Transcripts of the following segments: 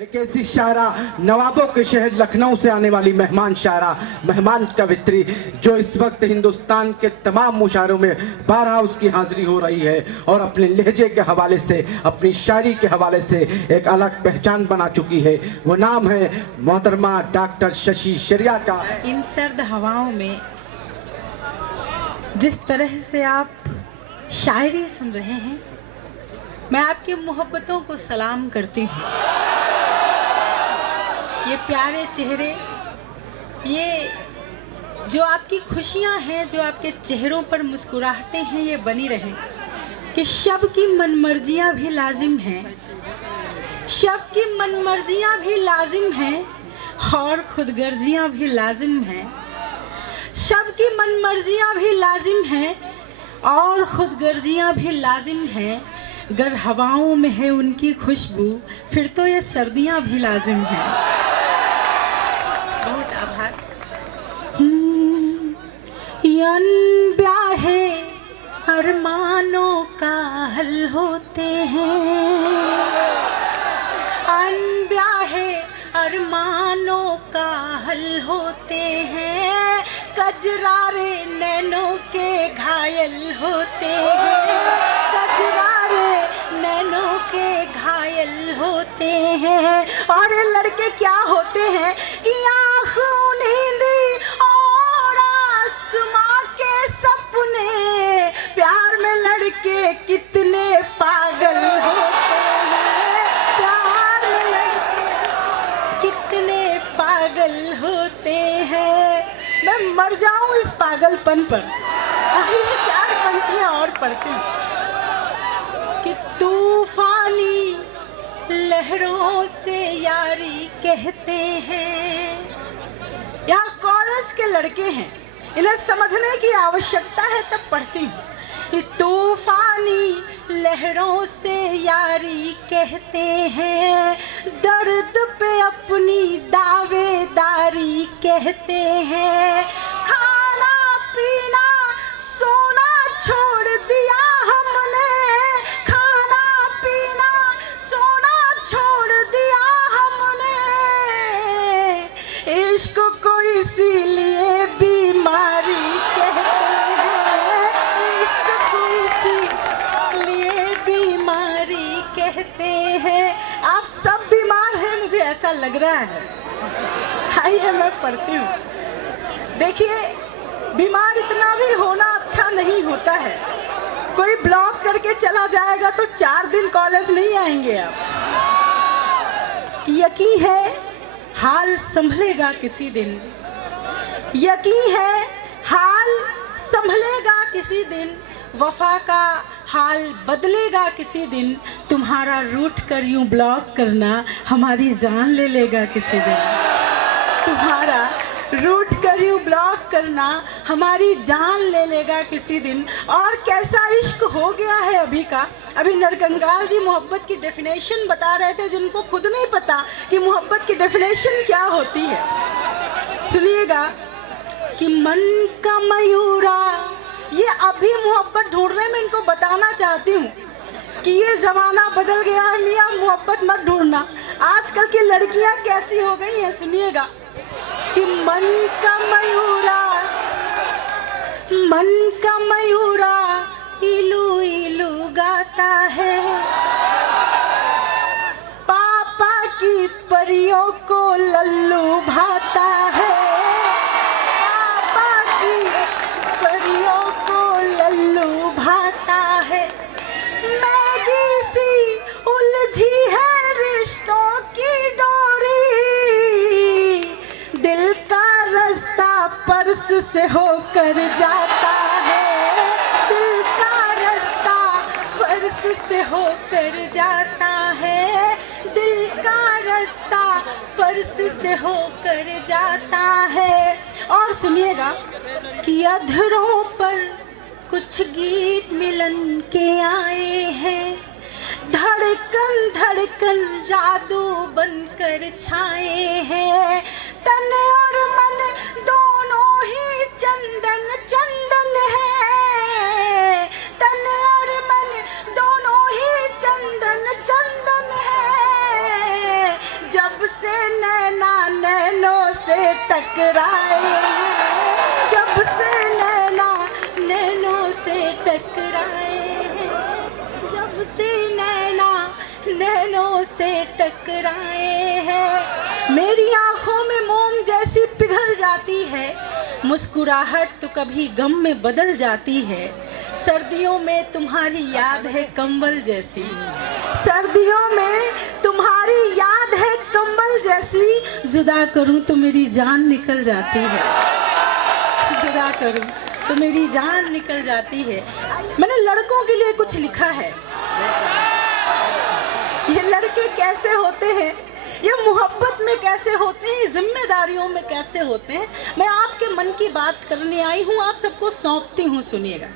एक ऐसी शायरा, नवाबों के शहर लखनऊ से आने वाली मेहमान शायरा, मेहमान कवित्री, जो इस वक्त हिंदुस्तान के तमाम मुशायरों में 12 उसकी हाजिरी हो रही है और अपने लहजे के हवाले से, अपनी शायरी के हवाले से एक अलग पहचान बना चुकी है। वो नाम है मोहतरमा डॉक्टर शशि शरिया का। इन सर्द हवाओं में जिस तरह से आप शायरी सुन रहे हैं, मैं आपकी मोहब्बतों को सलाम करती हूँ। ये प्यारे चेहरे, ये जो आपकी खुशियाँ हैं, जो आपके चेहरों पर मुस्कुराहटें हैं, ये बनी रहें। कि शब की मनमर्जियाँ भी लाजिम हैं, शब की मनमर्जियाँ भी लाजिम हैं और खुदगर्जियाँ भी लाजिम हैं। शब की मनमर्जियाँ भी लाजिम हैं और खुदगर्जियाँ भी लाजिम हैं। गर हवाओं में है उनकी खुशबू, फिर तो ये सर्दियाँ भी लाजिम हैं। बहुत आभार। ब्याहे अरमानों का हल होते हैं, अनब्याहे अरमानों का हल होते हैं। कजरारे नैनों के घायल होते हैं, कजरारे नैनों के घायल होते हैं। और लड़के क्या होते हैं कि आँखों नींदी और आसमां के सपने, प्यार में लड़के कितने पागल होते हैं, प्यार में लड़के कितने पागल होते हैं। मैं मर जाऊं इस पागलपन पर। आइए 4 पंक्तियां और पढ़ती हूँ। कि तूफानी लहरों से यारी कहते हैं। यहाँ कॉलेज के लड़के हैं, इन्हें समझने की आवश्यकता है, तब पढ़ती हूँ। कि तूफानी लहरों से यारी कहते हैं, दर्द पे अपनी दावेदारी कहते हैं। खाना पीना सोना छोड़ दिया हमने, खाना पीना सोना छोड़ दिया हमने। इश्क को इसीलिए बीमारी कहते हैं, इश्क को इसीलिए बीमारी कहते हैं। आप सब बीमार हैं, मुझे ऐसा लग रहा है। आइए मैं पढ़ती हूँ। देखिए, बीमार इतना भी होना अच्छा नहीं होता है। कोई ब्लॉक करके चला जाएगा तो 4 दिन कॉलेज नहीं आएंगे आप। यकीन है हाल संभलेगा किसी दिन, यकीन है हाल संभलेगा किसी दिन। वफा का हाल बदलेगा किसी दिन। तुम्हारा रूठ कर यूं ब्लॉक करना हमारी जान ले लेगा किसी दिन। तुम्हारा रूठ कर यूं ब्लॉक करना हमारी जान ले लेगा किसी दिन। और कैसा इश्क हो गया है अभी का। अभी नरकंकाल जी मोहब्बत की डेफिनेशन बता रहे थे, जिनको खुद नहीं पता कि मोहब्बत की डेफिनेशन क्या होती है। सुनिएगा कि मन का मयूरा, ये अभी मोहब्बत ढूंढने में इनको बताना चाहती हूँ कि ये ज़माना बदल गया है मियाँ, मोहब्बत मत ढूंढना। आजकल की लड़कियाँ कैसी हो गई हैं, सुनिएगा। कि मन का मयूरा, मन का मयूरा इलू इलू गाता है, पापा की परियों को लल्लू भाता है, पापा की परियों को लल्लू भाता है। मैगी सी उलझी है रिश्तों की डोरी, दिल का रास्ता पर्स से होकर जाता है, दिल का रास्ता पर्स से होकर जाता है, दिल का रास्ता पर्स से होकर जाता है। और सुनिएगा कि अधरों पर कुछ गीत मिलन के आए हैं, धड़कन धड़कन जादू बनकर छाए हैं। तन और मन दोनों ही चंदन चंदन है, तन और मन दोनों ही चंदन चंदन है। से टकराए हैं, जब से नैना नैनों से टकराए हैं, जब से नैना नैनों से टकराए हैं। मेरी आंखों में मोम जैसी पिघल जाती है, मुस्कुराहट तो कभी गम में बदल जाती है। सर्दियों में तुम्हारी याद है कंबल जैसी, सर्दियों में तुम्हारी याद है कंबल जैसी। जुदा करूं तो मेरी जान निकल जाती है, जुदा करूं तो मेरी जान निकल जाती है। मैंने लड़कों के लिए कुछ लिखा है। ये लड़के कैसे होते हैं, ये मोहब्बत में कैसे होते हैं, जिम्मेदारियों में कैसे होते हैं, मैं आपके मन की बात करने आई हूँ, आप सबको सौंपती हूँ, सुनिएगा।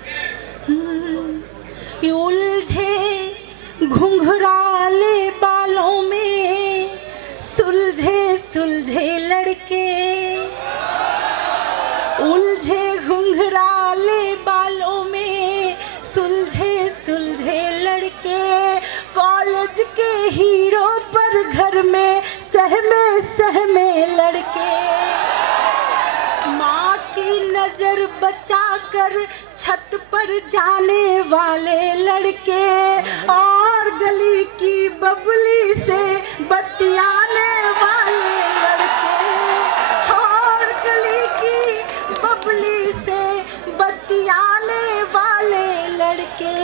उलझे घुंघराले बालों में सुलझे सुलझे लड़के, उलझे घुंघराले बालों में सुलझे सुलझे लड़के, कॉलेज के हीरो पर घर में सहमे सहमे लड़के, माँ की नजर बचाकर छत पर जाने वाले लड़के, और गली की बबली से बतियाने वाले लड़के, और गली की बबली से बतियाने वाले लड़के,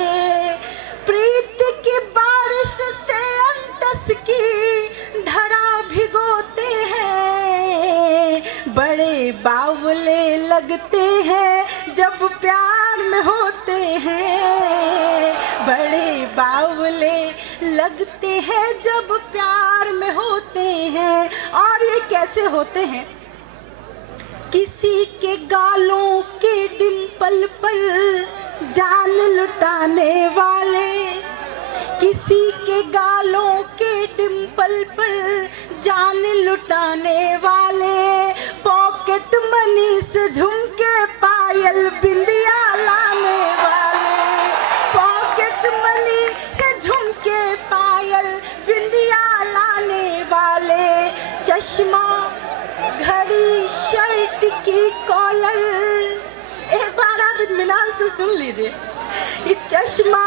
प्रीत की बारिश से अंतस की धरा भिगोते हैं, बड़े बावले लगते हैं जब प्यार में होते हैं, बड़े बावले लगते हैं जब प्यार में होते हैं। और ये कैसे होते हैं, किसी के गालों के डिंपल पर जान लुटाने वाले, किसी के गालों के डिंपल पर जान लुटाने वाले, पॉकेट मनी से झुमके पायल बिंदिया लाने वाले, पॉकेट मनी से झुमके पायल बिंदिया लाने वाले, चश्मा घड़ी शर्ट की कॉलर, एक बार आप इत्मीनान से सुन लीजिए, ये चश्मा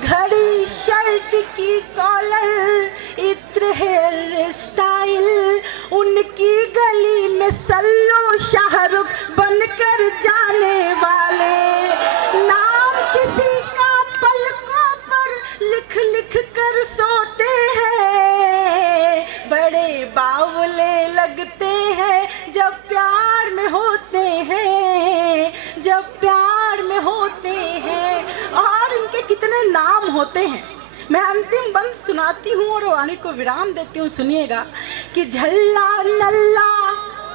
घड़ी शर्ट की कॉलर, इत्र हेयर स्टाइल, उनकी गली में सल्लू शाहरुख बनकर जाने वाले, नाम किसी का पलकों पर लिख लिख कर सोते हैं, बड़े बावले लगते हैं जब प्यार में होते हैं, जब प्यार में होते हैं। और इनके कितने नाम होते हैं, मैं अंतिम बंद सुनाती हूँ और वाणी को विराम देती हूँ, सुनिएगा कि झल्ला नल्ला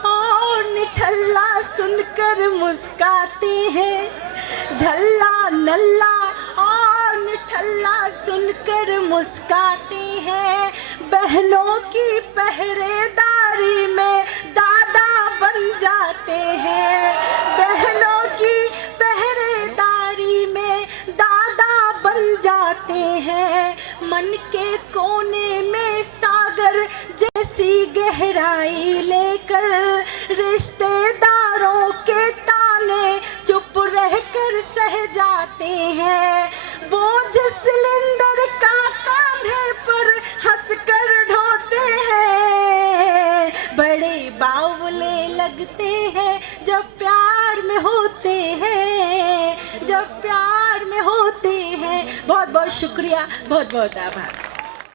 और निठल्ला सुनकर मुस्काते हैं, झल्ला नल्ला और निठल्ला सुनकर मुस्काते हैं, बहनों की पहरेदारी में दादा बन जाते हैं, बहनों की पहरेदारी में दादा बन जाते हैं, मन के कोने में सागर जैसी गहराई लेकर रिश्तेदारों के ताने चुप रहकर सह जाते हैं, बोझ सिलेंडर का कांधे पर हंसकर ढोते हैं, बड़े बावले लगते हैं जब प्यार में होते हैं, जब प्यार में होते हैं। बहुत बहुत शुक्रिया, बहुत बहुत आभार।